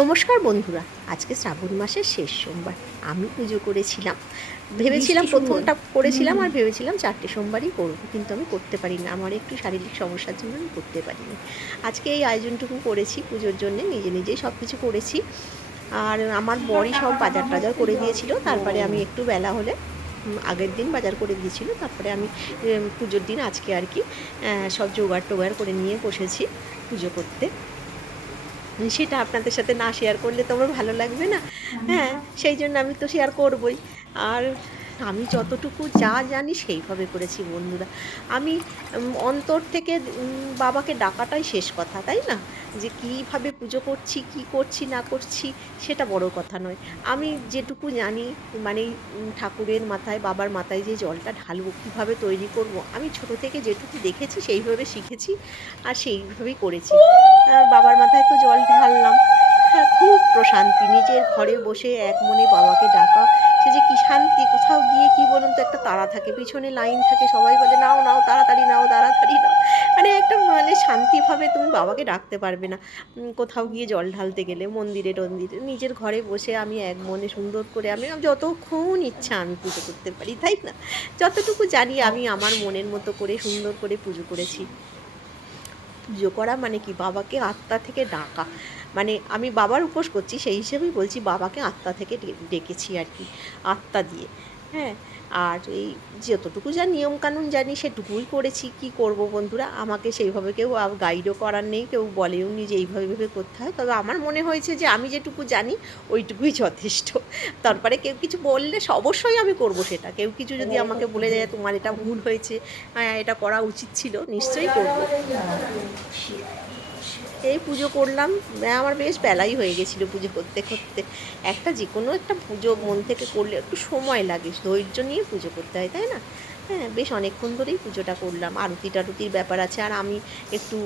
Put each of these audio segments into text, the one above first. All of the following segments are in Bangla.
নমস্কার বন্ধুরা, আজকে শ্রাবণ মাসের শেষ সোমবার। আমি পুজো করেছিলাম, ভেবেছিলাম প্রথমটা করেছিলাম আর ভেবেছিলাম 4টে সোমবারই করব, কিন্তু আমি করতে পারি না, আমার একটু শারীরিক সমস্যার জন্য আমি করতে পারিনি। আজকে এই আয়োজনটুকু করেছি পুজোর জন্য, নিজে নিজেই সব কিছু করেছি। আর আমার বরই সব বাজার টাজার করে দিয়েছিল। তারপরে আমি একটু বেলা হলে আগের দিন বাজার করে দিয়েছিল, তারপরে আমি পুজোর দিন আজকে আর কি সব জোগাড় টোগাড় করে নিয়ে বসেছি পুজো করতে। সেটা আপনাদের সাথে না শেয়ার করলে তো আমার ভালো লাগবে না। হ্যাঁ, সেই জন্য আমি তো শেয়ার করবই। আর আমি যতটুকু যা জানি সেইভাবে করেছি বন্ধুরা। আমি অন্তর থেকে বাবাকে ডাকাটাই শেষ কথা, তাই না? যে কীভাবে পুজো করছি, কী করছি না করছি সেটা বড় কথা নয়। আমি যেটুকু জানি, মানে ঠাকুরের মাথায়, বাবার মাথায় যে জলটা ঢালবো, কীভাবে তৈরি করব, আমি ছোট থেকে যেটুকু দেখেছি সেইভাবে শিখেছি আর সেইভাবেই করেছি। বাবার মাথায় তো জল ঢাললাম। হ্যাঁ, খুব প্রশান্তি, নিজের ঘরে বসে এক মনে বাবাকে ডাকা, সে যে কী শান্তি। কোথাও গিয়ে কী বলুন তো, একটা তাড়া থাকে, পিছনে লাইন থাকে, সবাই বলে নাও নাও তাড়াতাড়ি নাও তাড়াতাড়ি নাও, মানে একটা শান্তিভাবে তুমি বাবাকে ডাকতে পারবে না। কোথাও গিয়ে জল ঢালতে গেলে মন্দিরে টন্দিরে, নিজের ঘরে বসে আমি এক মনে সুন্দর করে আমি যতক্ষণ ইচ্ছা আমি পুজো করতে পারি, তাই না? যতটুকু জানি আমি আমার মনের মতো করে সুন্দর করে পুজো করেছি। পুজো করা মানে কি, বাবাকে আত্মা থেকে ডাকা। মানে আমি বাবার উপোস করছি, সেই হিসেবেই বলছি, বাবাকে আত্মা থেকে ডেকেছি আর কি, আত্মা দিয়ে। হ্যাঁ, আর এই যতটুকু যা নিয়মকানুন জানি সেটুকুই করেছি। কি করব বন্ধুরা, আমাকে সেইভাবে কেউ গাইডও করার নেই, কেউ বলেও নি যে এইভাবে এইভাবে করতে হয়। তবে আমার মনে হয়েছে যে আমি যেটুকু জানি ওইটুকুই যথেষ্ট। তারপরে কেউ কিছু বললে অবশ্যই আমি করব সেটা। কেউ কিছু যদি আমাকে বলে যায় তোমার এটা ভুল হয়েছে, হ্যাঁ এটা করা উচিত ছিল, নিশ্চয়ই করব। এই পুজো করলাম, আমার বেশ বেলাই হয়ে গেছিলো পুজো করতে করতে। যে কোনো একটা পুজো মন থেকে করলে একটু সময় লাগে, ধৈর্য নিয়ে পুজো করতে হয়, তাই না? হ্যাঁ, বেশ অনেকক্ষণ ধরেই পুজোটা করলাম। আরতি টারতির ব্যাপার আছে, আর আমি একটু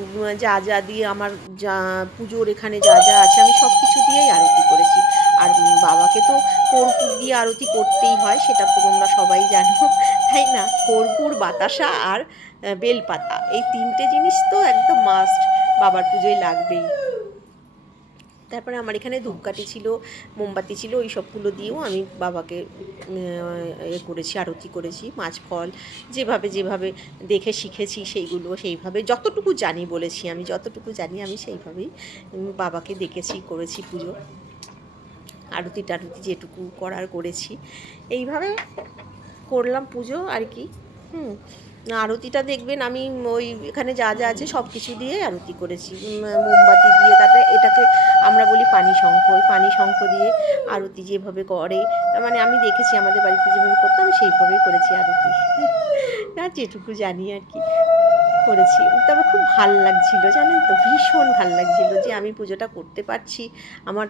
যা যা দিয়ে আমার যা পুজোর এখানে যা যা আছে আমি সব কিছু দিয়েই আরতি করেছি। আর বাবাকে তো কর্পূর দিয়ে আরতি করতেই হয়, সেটা তো তোমরা সবাই জানো, তাই না? কর্পূর, বাতাসা আর বেলপাতা, এই 3টে জিনিস তো একদম মাস্ট, বাবার পুজোয় লাগবেই। তারপরে আমার এখানে ধূপকাঠি ছিল, মোমবাতি ছিল, ওই সবগুলো দিয়েও আমি বাবাকে করেছি, আরতি করেছি। মাছ ফল যেভাবে যেভাবে দেখে শিখেছি সেইগুলো সেইভাবে যতটুকু জানি বলেছি, আমি যতটুকু জানি আমি সেইভাবেই বাবাকে ডেকেছি, করেছি পুজো। আরতি টারতি যেটুকু করার করেছি, এইভাবে করলাম পুজো আর কি। আরতিটা দেখবেন আমি ওই এখানে যা যা আছে সব কিছু দিয়ে আরতি করেছি, মোমবাতি দিয়ে। তারপরে এটাকে আমরা বলি পানি শঙ্খ, ওই পানি শঙ্খ দিয়ে আরতি যেভাবে করে, মানে আমি দেখেছি আমাদের বাড়িতে যেভাবে করতাম সেইভাবেই করেছি আরতি। আর যেটুকু জানি আর কি করেছি। তবে খুব ভাল লাগছিল, জানেন তো, ভীষণ ভাল লাগছিল যে আমি পুজোটা করতে পারছি। আমার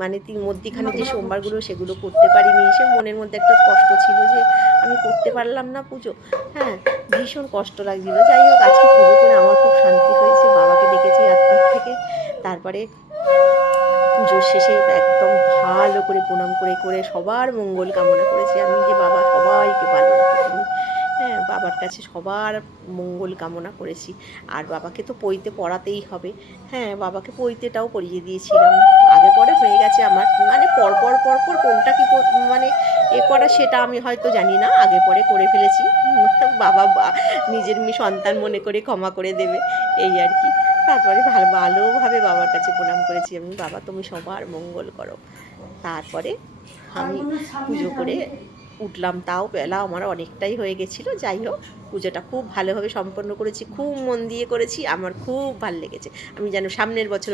মানে মধ্যিখানে যে সোমবারগুলো সেগুলো করতে পারিনি, সে মনের মধ্যে একটা কষ্ট ছিল যে আমি করতে পারলাম না পুজো। হ্যাঁ, ভীষণ কষ্ট লাগছিল। যাই হোক, আজকে পুজো করে আমার খুব শান্তি হয়েছে, বাবাকে ডেকেছি আত্মার থেকে। তারপরে পুজোর শেষে একদম ভালো করে প্রণাম করে করে সবার মঙ্গল কামনা করেছি আমি, যে বাবা সবাইকে ভালো রাখো তুমি। হ্যাঁ, বাবার কাছে সবার মঙ্গল কামনা করেছি। আর বাবাকে তো পৈতে পড়াতেই হবে। হ্যাঁ, বাবাকে পৈতেটাও পরিয়ে দিয়েছিলাম। আগে পরে হয়ে গেছে আমার, মানে পরপর পরপর কোনটা কী মানে করা সেটা আমি হয়তো জানি না, আগে পরে করে ফেলেছি। বাবা নিজের সন্তান মনে করে ক্ষমা করে দেবে, এই আর কি। তারপরে ভালোভাবে বাবার কাছে প্রণাম করেছি আমি, বাবা তুমি সবার মঙ্গল করো। তারপরে আমি পুজো করে উঠলাম, তাও বেলা আমার অনেকটাই হয়ে গেছিলো। যাই হোক, পুজোটা খুব ভালোভাবে সম্পন্ন করেছি, খুব মন দিয়ে করেছি, আমার খুব ভাল লেগেছে। আমি যেন সামনের বছর